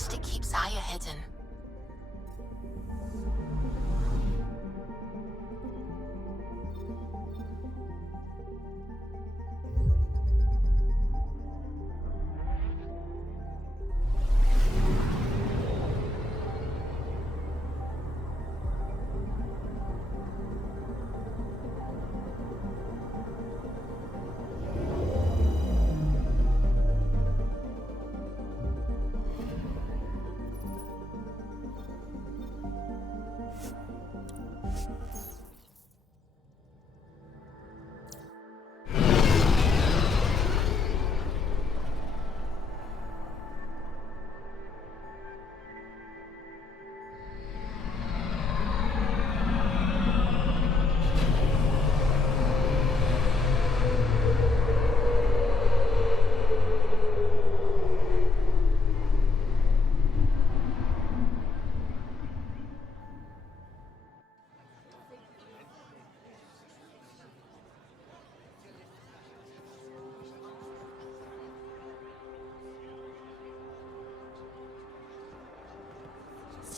least it keeps Aya hidden.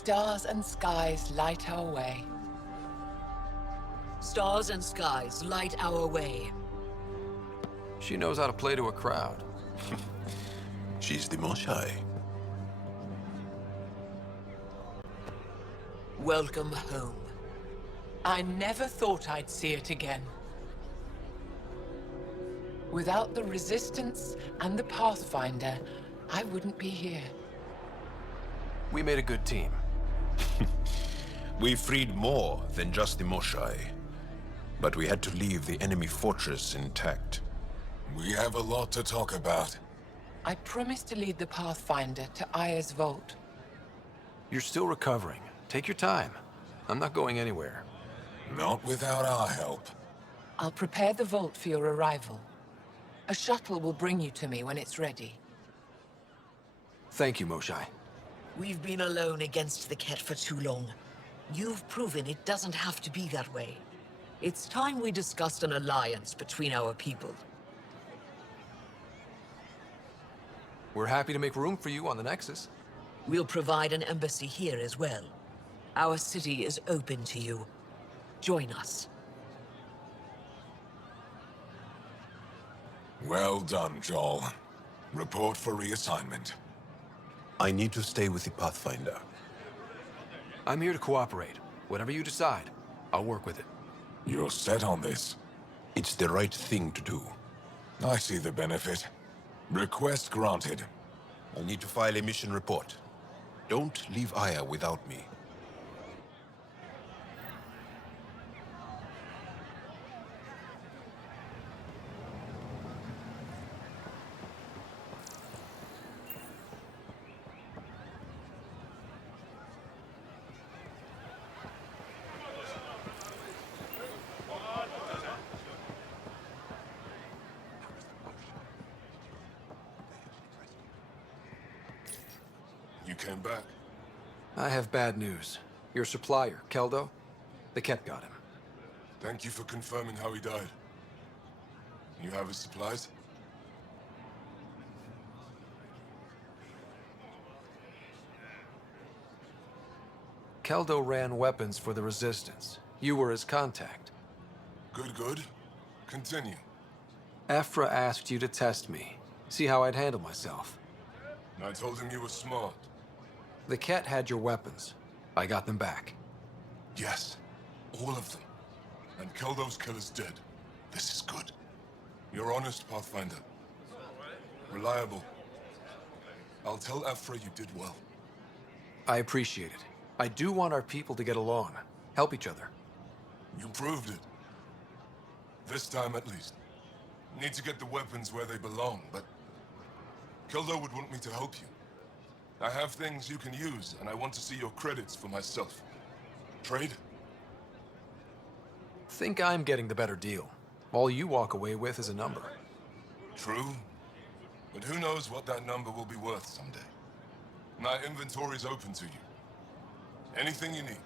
Stars and skies light our way. Stars and skies light our way. She knows how to play to a crowd. She's the Moshai. Welcome home. I never thought I'd see it again. Without the Resistance and the Pathfinder, I wouldn't be here. We made a good team. We freed more than just the Moshai. But we had to leave the enemy fortress intact. We have a lot to talk about. I promised to lead the Pathfinder to Aya's vault. You're still recovering. Take your time. I'm not going anywhere. Not without our help. I'll prepare the vault for your arrival. A shuttle will bring you to me when it's ready. Thank you, Moshai. We've been alone against the Ket for too long. You've proven it doesn't have to be that way. It's time we discussed an alliance between our people. We're happy to make room for you on the Nexus. We'll provide an embassy here as well. Our city is open to you. Join us. Well done, Joel. Report for reassignment. I need to stay with the Pathfinder. I'm here to cooperate. Whatever you decide, I'll work with it. You're set on this. It's the right thing to do. I see the benefit. Request granted. I need to file a mission report. Don't leave Aya without me. You came back. I have bad news. Your supplier, Keldo, the Ket got him. Thank you for confirming how he died. You have his supplies? Keldo ran weapons for the Resistance. You were his contact. Good, good. Continue. Ephra asked you to test me, see how I'd handle myself. I told him you were smart. The Ket had your weapons. I got them back. Yes, all of them. And Keldo's killer's dead. This is good. You're honest, Pathfinder. Reliable. I'll tell Ephra you did well. I appreciate it. I do want our people to get along, help each other. You proved it. This time at least. Need to get the weapons where they belong, but Keldo would want me to help you. I have things you can use, and I want to see your credits for myself. Trade? Think I'm getting the better deal. All you walk away with is a number. True. But who knows what that number will be worth someday. My inventory's open to you. Anything you need.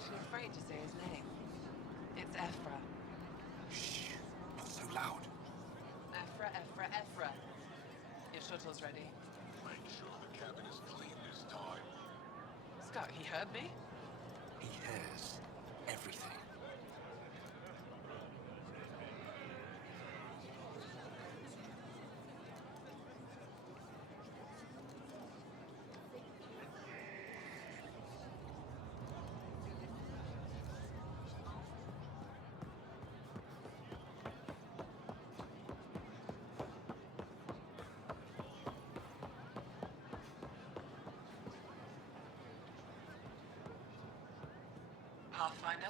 actually afraid to say his name. It's Ephra. Shh, not so loud. Ephra. Your shuttle's ready. Make sure the cabin is clean this time. Scott, he heard me? He hears everything. Pathfinder?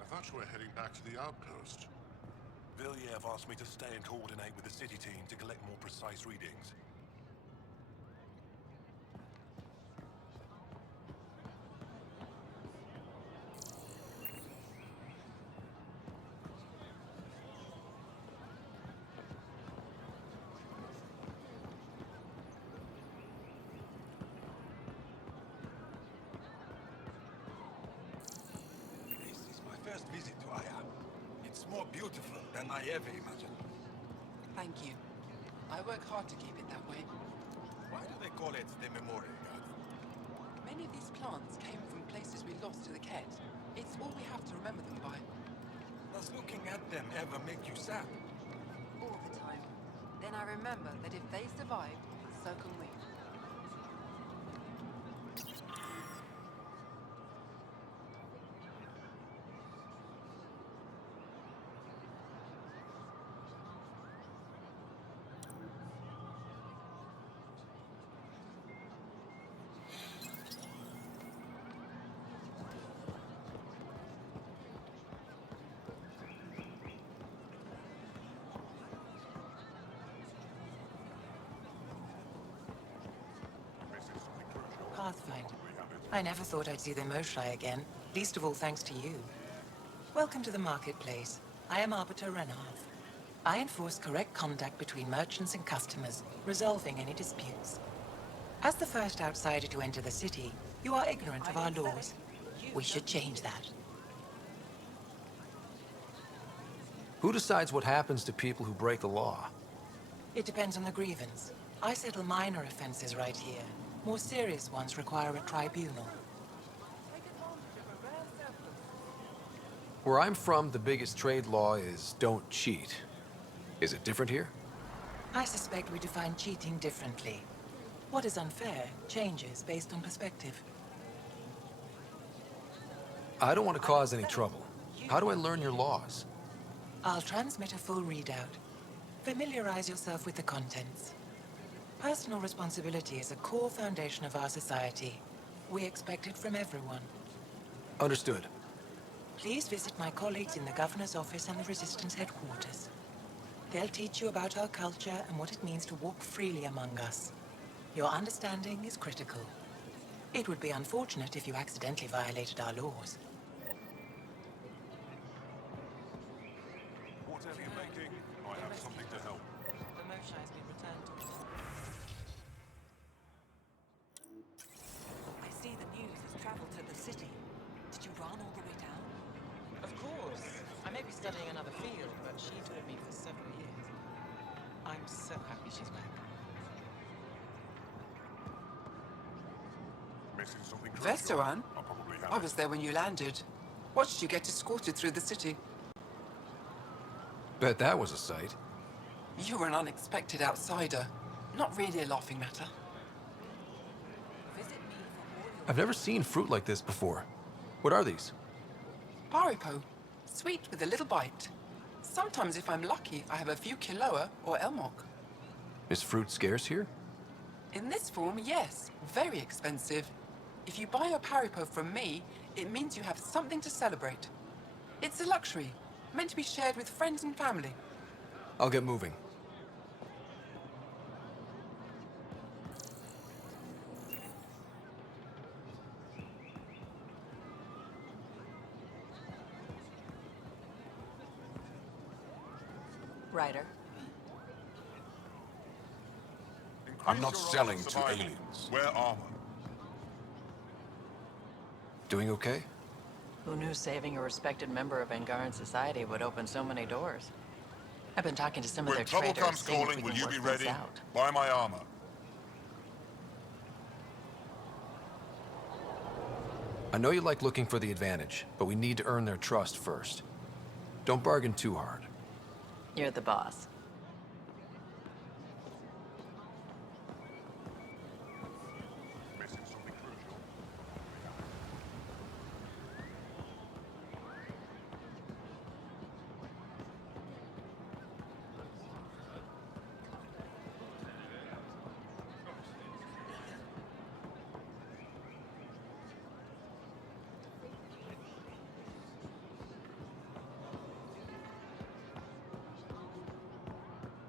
I thought you were heading back to the outpost. Villiers asked me to stay and coordinate with the city team to collect more precise readings. This is my first visit to Aya. It's more beautiful than I ever imagined. Thank you. I work hard to keep it that way. Why do they call it the Memorial Garden? Many of these plants came from places we lost to the Ket. It's all we have to remember them by. Does looking at them ever make you sad? All the time. Then I remember that if they survived, so can we. Pathfinder. I never thought I'd see the Moshae again, least of all thanks to you. Welcome to the marketplace. I am Arbiter Renarth. I enforce correct conduct between merchants and customers, resolving any disputes. As the first outsider to enter the city, you are ignorant of our laws. We should change that. Who decides what happens to people who break the law? It depends on the grievance. I settle minor offenses right here. More serious ones require a tribunal. Where I'm from, the biggest trade law is don't cheat. Is it different here? I suspect we define cheating differently. What is unfair changes based on perspective. I don't want to cause any trouble. How do I learn your laws? I'll transmit a full readout. Familiarize yourself with the contents. Personal responsibility is a core foundation of our society. We expect it from everyone. Understood. Please visit my colleagues in the Governor's office and the Resistance headquarters. They'll teach you about our culture and what it means to walk freely among us. Your understanding is critical. It would be unfortunate if you accidentally violated our laws. Keep making. I have something to help. The Moshe has been returned to us. I see the news has traveled to the city. Did you run all the way down? Of course. I may be studying another field, but she taught me for several years. I'm so happy she's back. Missing something crucial. Veteran? I'll probably have I was there when you landed. Watched you get escorted through the city. Bet that was a sight. You were an unexpected outsider. Not really a laughing matter. Visit me for all your I've never seen fruit like this before. What are these? Paripo. Sweet with a little bite. Sometimes, if I'm lucky, I have a few Kiloa or Elmok. Is fruit scarce here? In this form, yes. Very expensive. If you buy a Paripo from me, it means you have something to celebrate. It's a luxury, meant to be shared with friends and family. I'll get moving. Ryder. I'm not selling to aliens. Wear armor. Doing okay? Who knew saving a respected member of Angaran society would open so many doors? I've been talking to some of When their trouble traders, comes seeing if calling, we will can you work be this ready? out. Buy my armor. I know you like looking for the advantage, but we need to earn their trust first. Don't bargain too hard. You're the boss. Missing something crucial.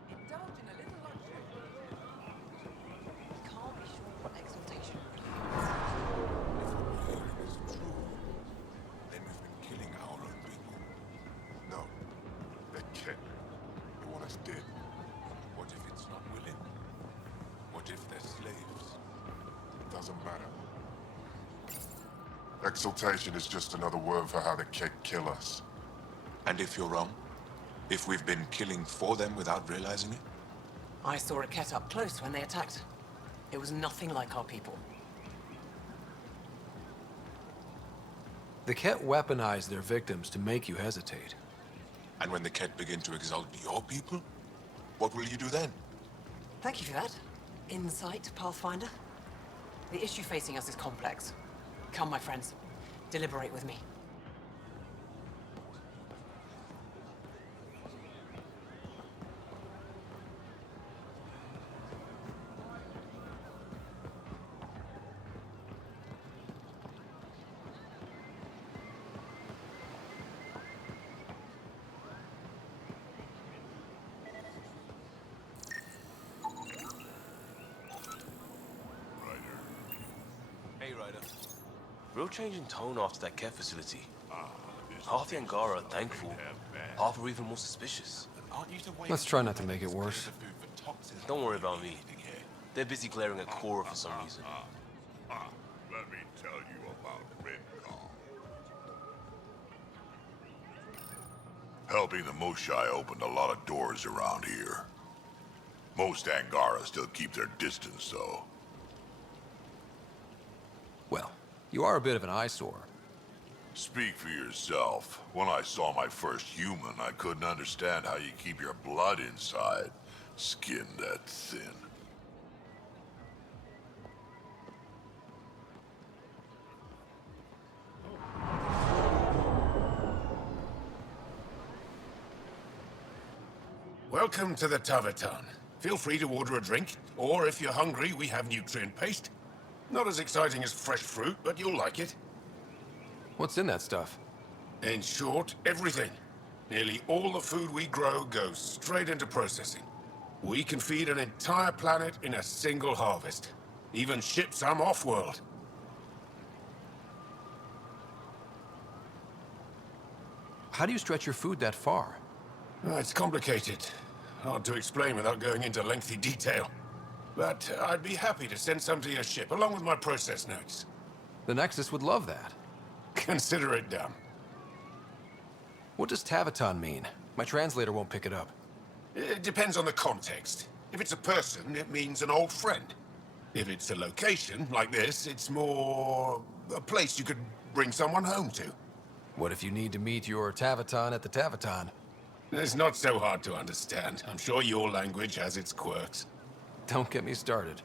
Indulge in a little luxury. We can't be sure what exaltation If what we're hearing is true, then we've been killing our own people. No, they can't. They want us dead. What if it's not willing? What if they're slaves? It doesn't matter. Exaltation is just another word for how the Kek kill us. And if you're wrong? If we've been killing for them without realizing it? I saw a Ket up close when they attacked. It was nothing like our people. The Ket weaponize their victims to make you hesitate. And when the Ket begin to exalt your people, what will you do then? Thank you for that. Insight, Pathfinder. The issue facing us is complex. Come, my friends. Deliberate with me. Hey, Ryder. Real change in tone after that care facility. Half the Angara are thankful, half are even more suspicious. Let's try not to make it worse. Don't worry about me. They're busy glaring at Cora for some reason. Let me tell you about Redcar. Helping the Moshe opened a lot of doors around here. Most Angara still keep their distance, though. Well, you are a bit of an eyesore. Speak for yourself. When I saw my first human, I couldn't understand how you keep your blood inside. Skin that thin. Welcome to the Taverton. Feel free to order a drink, or if you're hungry, we have nutrient paste. Not as exciting as fresh fruit, but you'll like it. What's in that stuff? In short, everything. Nearly all the food we grow goes straight into processing. We can feed an entire planet in a single harvest. Even ship some off-world. How do you stretch your food that far? It's complicated. Hard to explain without going into lengthy detail. But I'd be happy to send some to your ship, along with my process notes. The Nexus would love that. Consider it done. What does Taviton mean? My translator won't pick it up. It depends on the context. If it's a person, it means an old friend. If it's a location, like this, it's more a place you could bring someone home to. What if you need to meet your Taviton at the Taviton? It's not so hard to understand. I'm sure your language has its quirks. Don't get me started.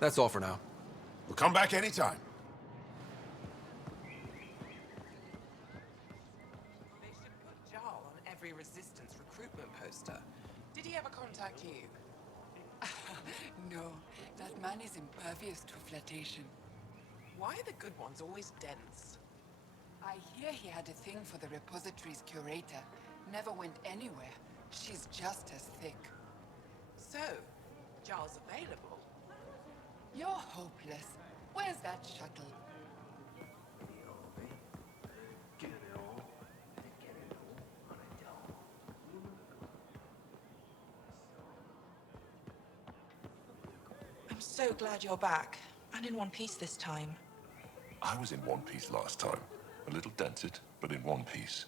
That's all for now. We'll come back anytime. They should put Jarl on every resistance recruitment poster. Did he ever contact you? No, that man is impervious to flirtation. Why are the good ones always dense? I hear he had a thing for the repository's curator. Never went anywhere. She's just as thick. So, Jarl's available. You're hopeless. Where's that shuttle? I'm so glad you're back, and in one piece this time. I was in one piece last time. A little dented, but in one piece.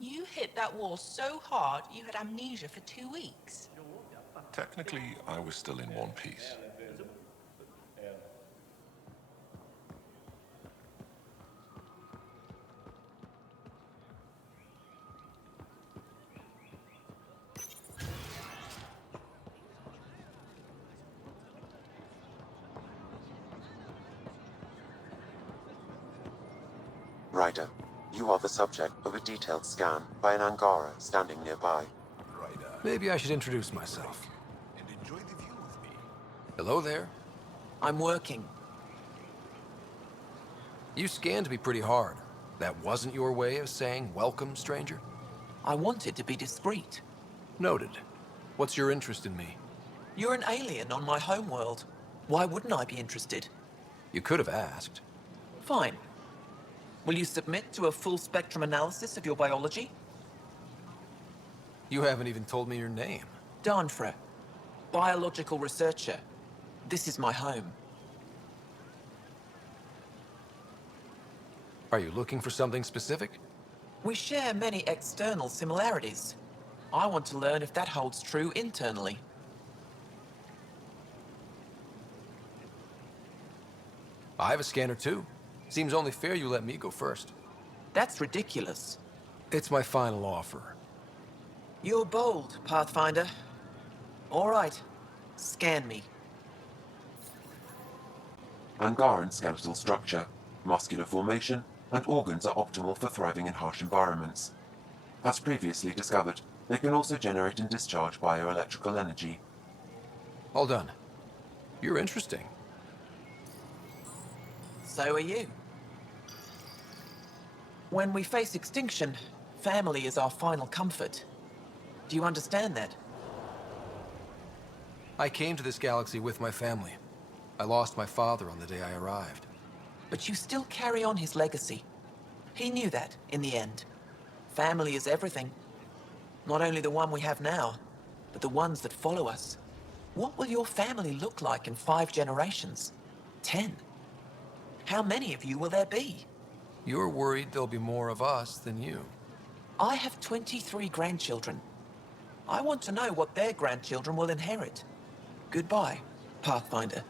You hit that wall so hard you had amnesia for 2 weeks. Technically, I was still in one piece. Ryder, you are the subject of a detailed scan by an Angara standing nearby. Maybe I should introduce myself. And enjoy the view with me. Hello there. I'm working. You scanned me pretty hard. That wasn't your way of saying welcome, stranger? I wanted to be discreet. Noted. What's your interest in me? You're an alien on my homeworld. Why wouldn't I be interested? You could have asked. Fine. Will you submit to a full spectrum analysis of your biology? You haven't even told me your name. Darnfra. Biological researcher. This is my home. Are you looking for something specific? We share many external similarities. I want to learn if that holds true internally. I have a scanner too. Seems only fair you let me go first. That's ridiculous. It's my final offer. You're bold, Pathfinder. All right. Scan me. Angaran skeletal structure, muscular formation, and organs are optimal for thriving in harsh environments. As previously discovered, they can also generate and discharge bioelectrical energy. All done. You're interesting. So are you. When we face extinction, family is our final comfort. Do you understand that? I came to this galaxy with my family. I lost my father on the day I arrived. But you still carry on his legacy. He knew that, in the end. Family is everything. Not only the one we have now, but the ones that follow us. What will your family look like in 5 generations? 10? How many of you will there be? You're worried there'll be more of us than you. I have 23 grandchildren. I want to know what their grandchildren will inherit. Goodbye, Pathfinder.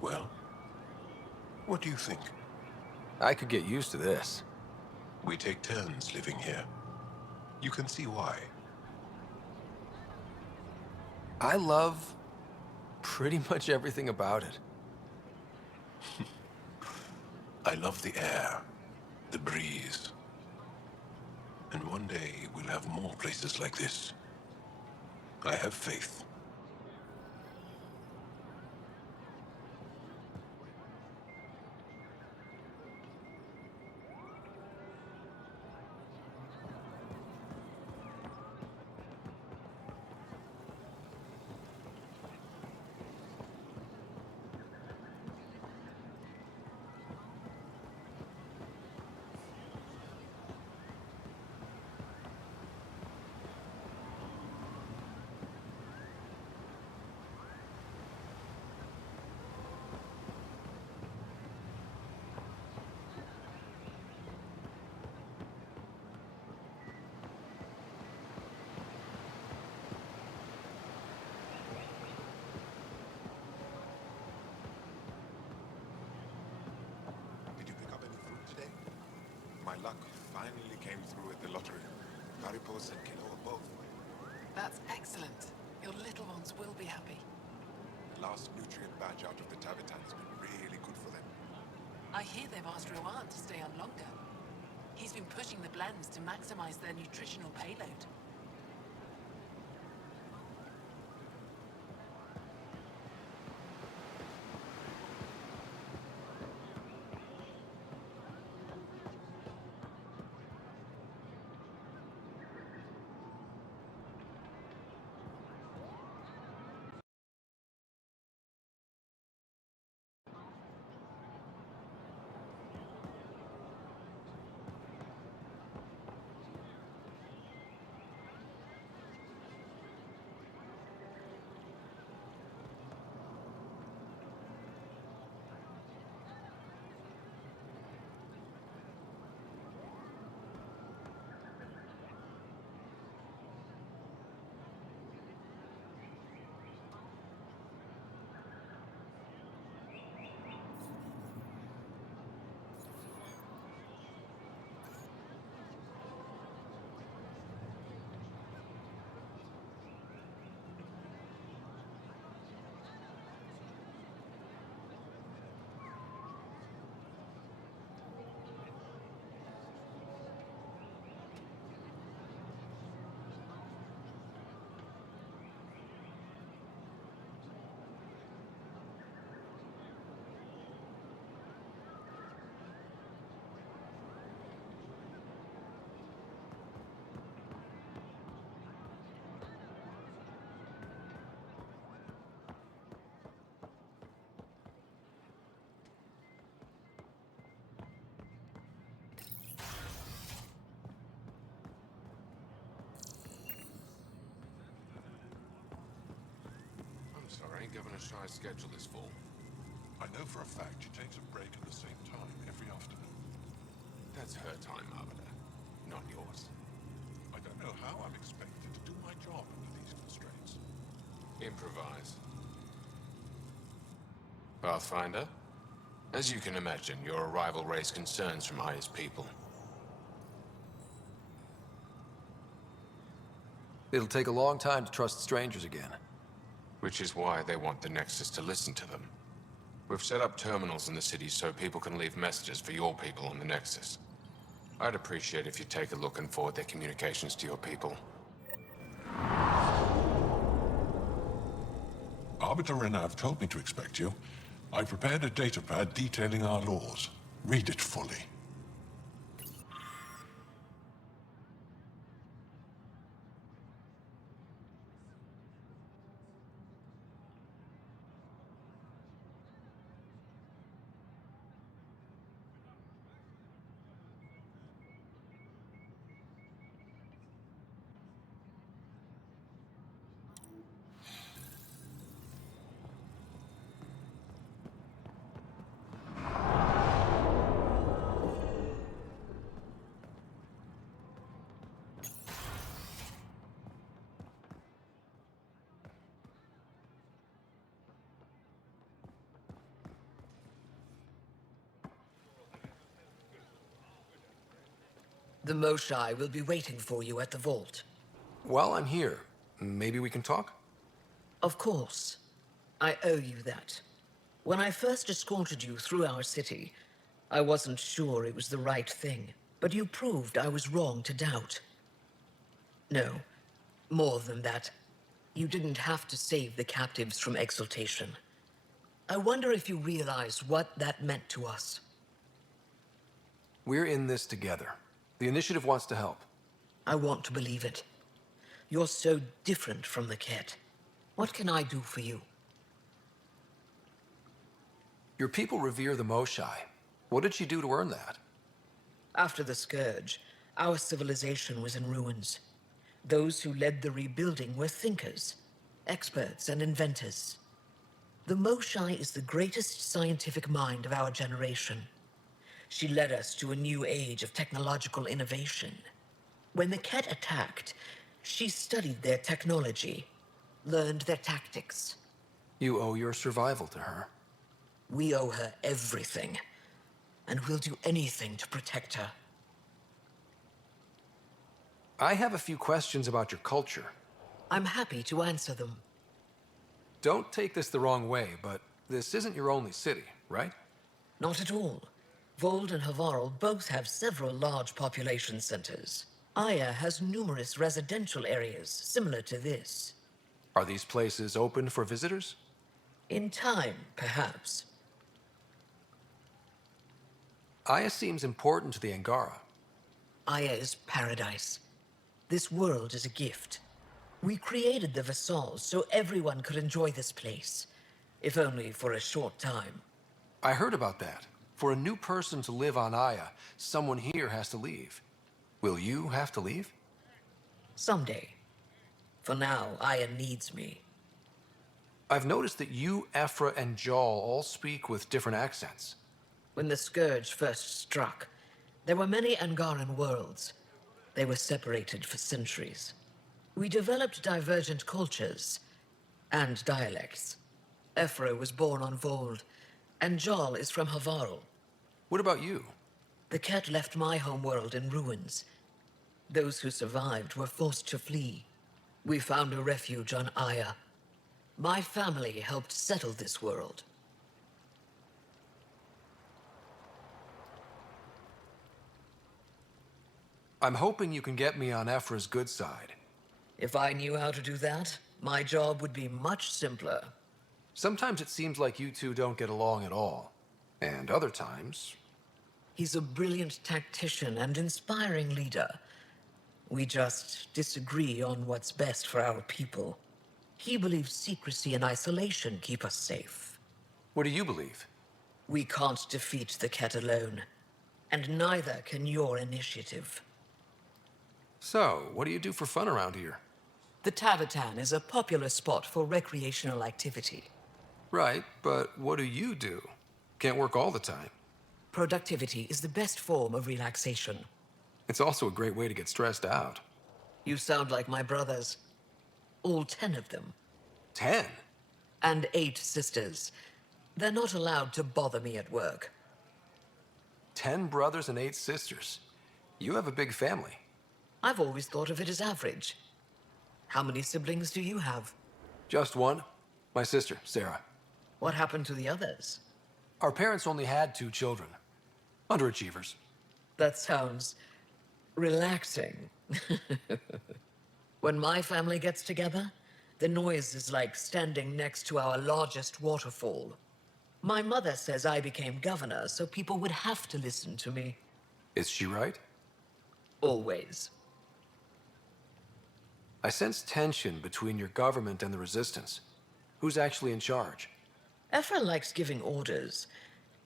Well, what do you think? I could get used to this. We take turns living here. You can see why. I love pretty much everything about it. I love the air, the breeze. And one day we'll have more places like this. I have faith. My luck finally came through at the lottery. Paripos and Kilo are both. That's excellent. Your little ones will be happy. The last nutrient batch out of the Tavitan has been really good for them. I hear they've asked Rohan to stay on longer. He's been pushing the blends to maximize their nutritional payload. Sorry, Governor Shy's schedule is full. I know for a fact she takes a break at the same time every afternoon. That's her time, Arbiter, not yours. I don't know how I'm expected to do my job under these constraints. Improvise. Pathfinder, as you can imagine, your arrival raised concerns from Aya's people. It'll take a long time to trust strangers again. Which is why they want the Nexus to listen to them. We've set up terminals in the city so people can leave messages for your people on the Nexus. I'd appreciate if you take a look and forward their communications to your people. Arbiter Renav told me to expect you. I prepared a datapad detailing our laws. Read it fully. The Moshai will be waiting for you at the vault. While I'm here, maybe we can talk? Of course. I owe you that. When I first escorted you through our city, I wasn't sure it was the right thing, but you proved I was wrong to doubt. No, more than that. You didn't have to save the captives from exaltation. I wonder if you realize what that meant to us. We're in this together. The Initiative wants to help. I want to believe it. You're so different from the Ket. What can I do for you? Your people revere the Moshai. What did she do to earn that? After the Scourge, our civilization was in ruins. Those who led the rebuilding were thinkers, experts and inventors. The Moshai is the greatest scientific mind of our generation. She led us to a new age of technological innovation. When the Ket attacked, she studied their technology, learned their tactics. You owe your survival to her. We owe her everything, and we'll do anything to protect her. I have a few questions about your culture. I'm happy to answer them. Don't take this the wrong way, but this isn't your only city, right? Not at all. Vold and Havarl both have several large population centers. Aya has numerous residential areas similar to this. Are these places open for visitors? In time, perhaps. Aya seems important to the Angara. Aya is paradise. This world is a gift. We created the Vassals so everyone could enjoy this place, if only for a short time. I heard about that. For a new person to live on Aya, someone here has to leave. Will you have to leave? Someday. For now, Aya needs me. I've noticed that you, Ephra, and Jal all speak with different accents. When the Scourge first struck, there were many Angaran worlds. They were separated for centuries. We developed divergent cultures and dialects. Ephra was born on Vold, and Jal is from Havarl. What about you? The cat left my homeworld in ruins. Those who survived were forced to flee. We found a refuge on Aya. My family helped settle this world. I'm hoping you can get me on Ephra's good side. If I knew how to do that, my job would be much simpler. Sometimes it seems like you two don't get along at all. And other times... He's a brilliant tactician and inspiring leader. We just disagree on what's best for our people. He believes secrecy and isolation keep us safe. What do you believe? We can't defeat the cat alone. And neither can your initiative. So, what do you do for fun around here? The Tavatan is a popular spot for recreational activity. Right, but what do you do? Can't work all the time. Productivity is the best form of relaxation. It's also a great way to get stressed out. You sound like my brothers. All 10 of them. 10? And 8 sisters. They're not allowed to bother me at work. 10 brothers and 8 sisters. You have a big family. I've always thought of it as average. How many siblings do you have? Just one. My sister, Sarah. What happened to the others? Our parents only had 2 children. Underachievers. That sounds relaxing. When my family gets together, the noise is like standing next to our largest waterfall. My mother says I became governor, so people would have to listen to me. Is she right? Always. I sense tension between your government and the Resistance. Who's actually in charge? Ephra likes giving orders,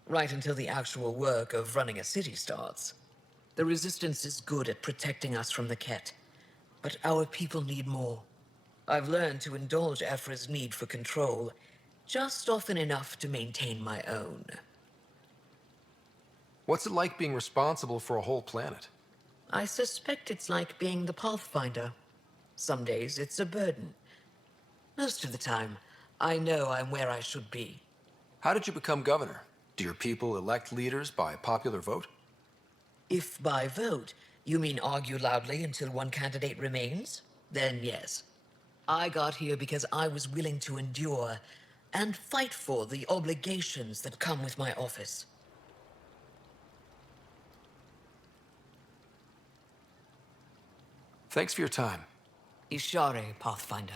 right until the actual work of running a city starts. The Resistance is good at protecting us from the Ket, but our people need more. I've learned to indulge Ephra's need for control, just often enough to maintain my own. What's it like being responsible for a whole planet? I suspect it's like being the Pathfinder. Some days it's a burden. Most of the time, I know I'm where I should be. How did you become governor? Do your people elect leaders by popular vote? If by vote, you mean argue loudly until one candidate remains, then yes. I got here because I was willing to endure and fight for the obligations that come with my office. Thanks for your time. Ishare, Pathfinder.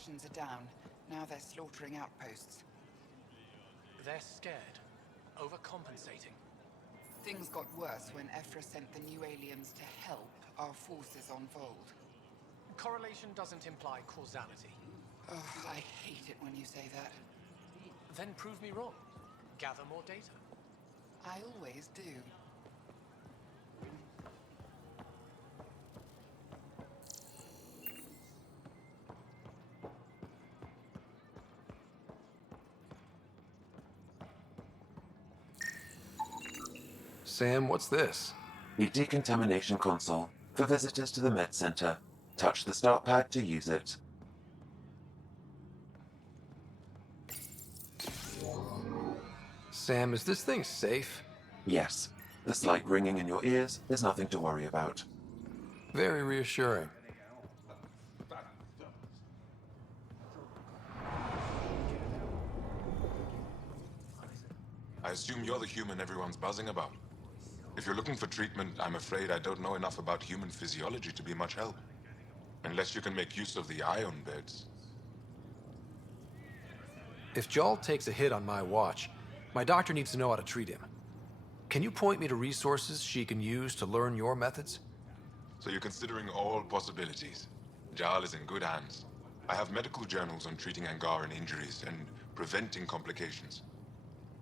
productions are down. Now they're slaughtering outposts. They're scared. Overcompensating. Things got worse when Ephra sent the new aliens to help our forces on Vold. Correlation doesn't imply causality. Oh, I hate it when you say that. Then prove me wrong. Gather more data. I always do. Sam, what's this? The decontamination console for visitors to the med center. Touch the start pad to use it. Sam, is this thing safe? Yes. The slight ringing in your ears is nothing to worry about. Very reassuring. I assume you're the human everyone's buzzing about. If you're looking for treatment, I'm afraid I don't know enough about human physiology to be much help. Unless you can make use of the ion beds. If Jal takes a hit on my watch, my doctor needs to know how to treat him. Can you point me to resources she can use to learn your methods? So you're considering all possibilities. Jal is in good hands. I have medical journals on treating Angaran injuries and preventing complications.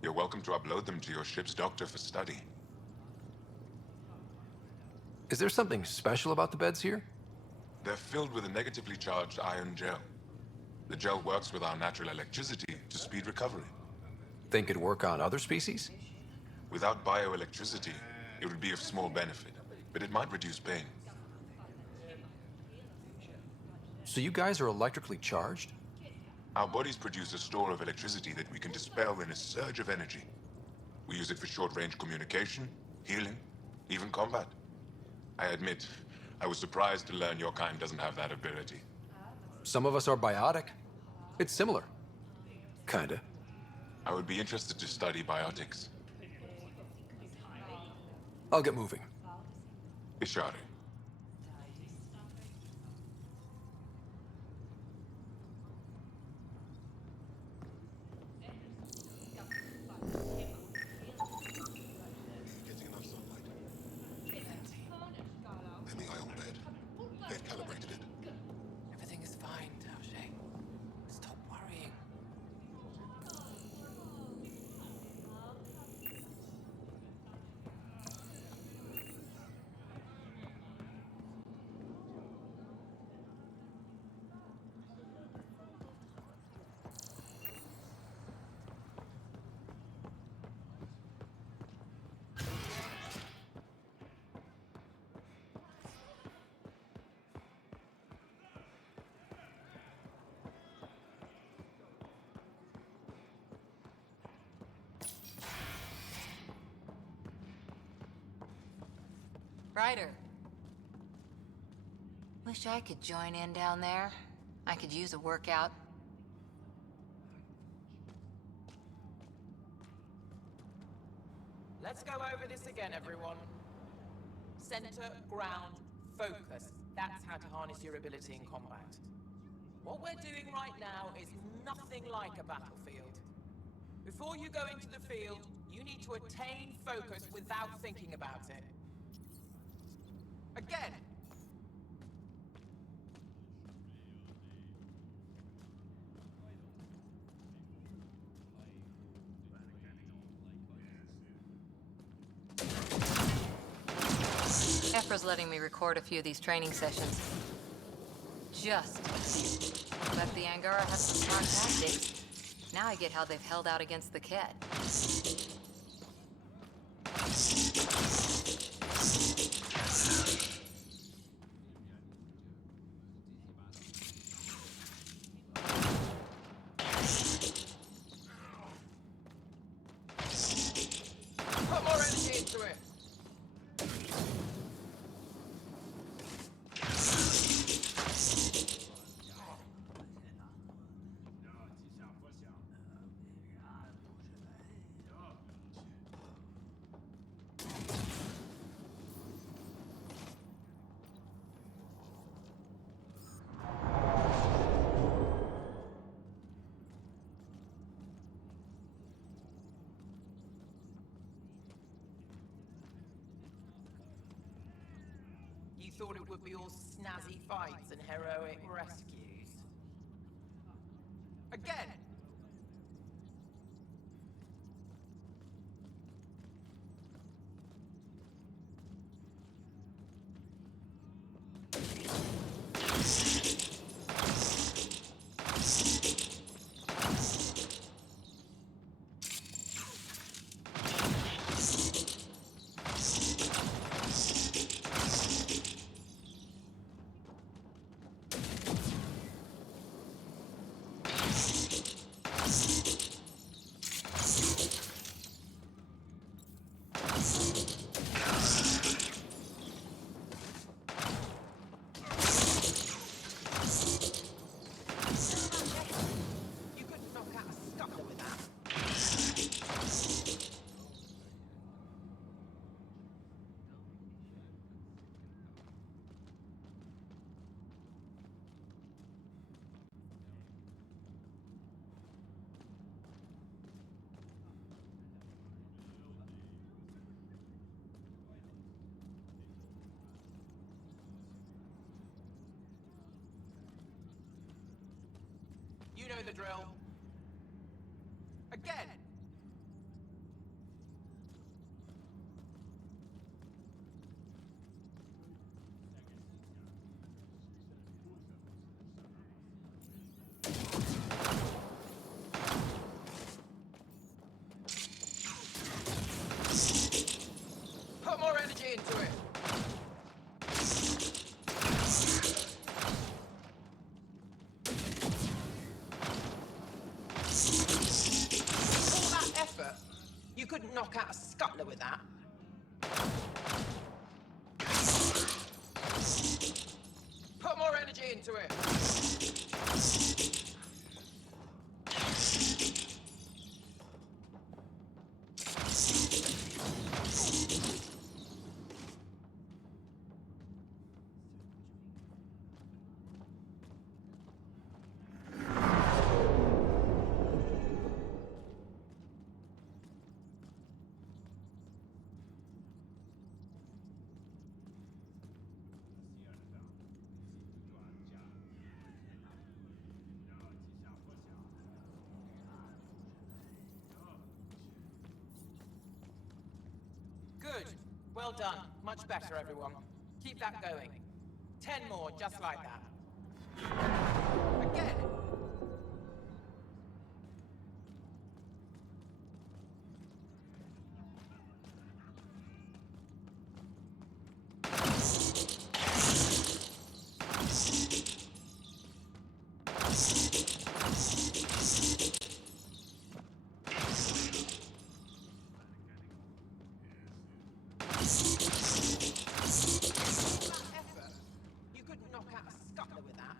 You're welcome to upload them to your ship's doctor for study. Is there something special about the beds here? They're filled with a negatively charged ion gel. The gel works with our natural electricity to speed recovery. Think it'd work on other species? Without bioelectricity, it would be of small benefit, but it might reduce pain. So you guys are electrically charged? Our bodies produce a store of electricity that we can dispel in a surge of energy. We use it for short-range communication, healing, even combat. I admit, I was surprised to learn your kind doesn't have that ability. Some of us are biotic. It's similar. Kinda. I would be interested to study biotics. I'll get moving. Ishari. Getting enough sunlight. In the ion bed. They've calibrated it. Everything is fine, Taoshi. Stop worrying. Ryder. Wish I could join in down there. I could use a workout. Let's go over this again, everyone. Center, ground, focus. That's how to harness your ability in combat. What we're doing right now is nothing like a battlefield. Before you go into the field, you need to attain focus without thinking about it. Again! Ephra's letting me record a few of these training sessions. Just. But the Angara have some smart tactics. Now I get how they've held out against the Ket. Put more energy into it! You thought it would be all snazzy fights and heroic rescues? Again! You couldn't knock out a scuttler with that. You know the drill. Again! Put more energy into it! All that effort? You couldn't knock out a scuttler with that. Put more energy into it! Good. Well done. Much better, everyone. Keep that going. 10 more, just like that. Again! Effort. You couldn't knock out a scuttler with that.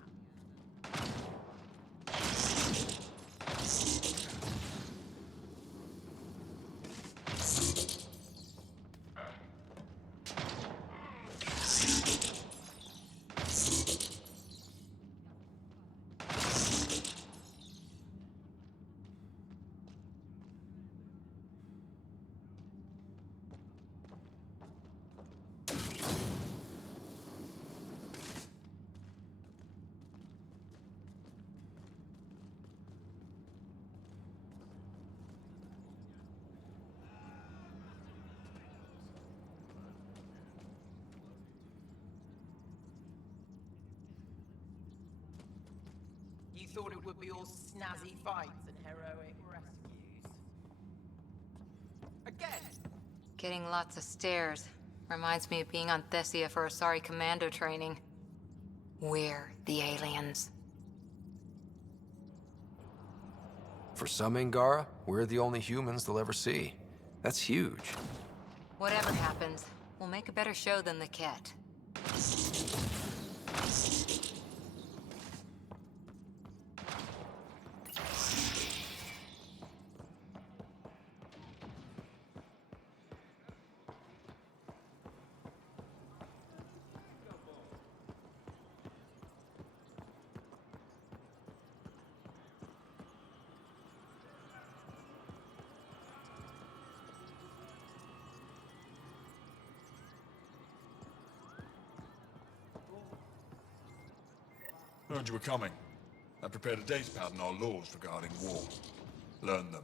You thought it would be all snazzy fights and heroic rescues. Again! Getting lots of stares. Reminds me of being on Thessia for Asari commando training. We're the aliens. For some Angara, we're the only humans they'll ever see. That's huge. Whatever happens, we'll make a better show than the Ket. Heard you were coming. I prepared a date pad on our laws regarding war. Learn them.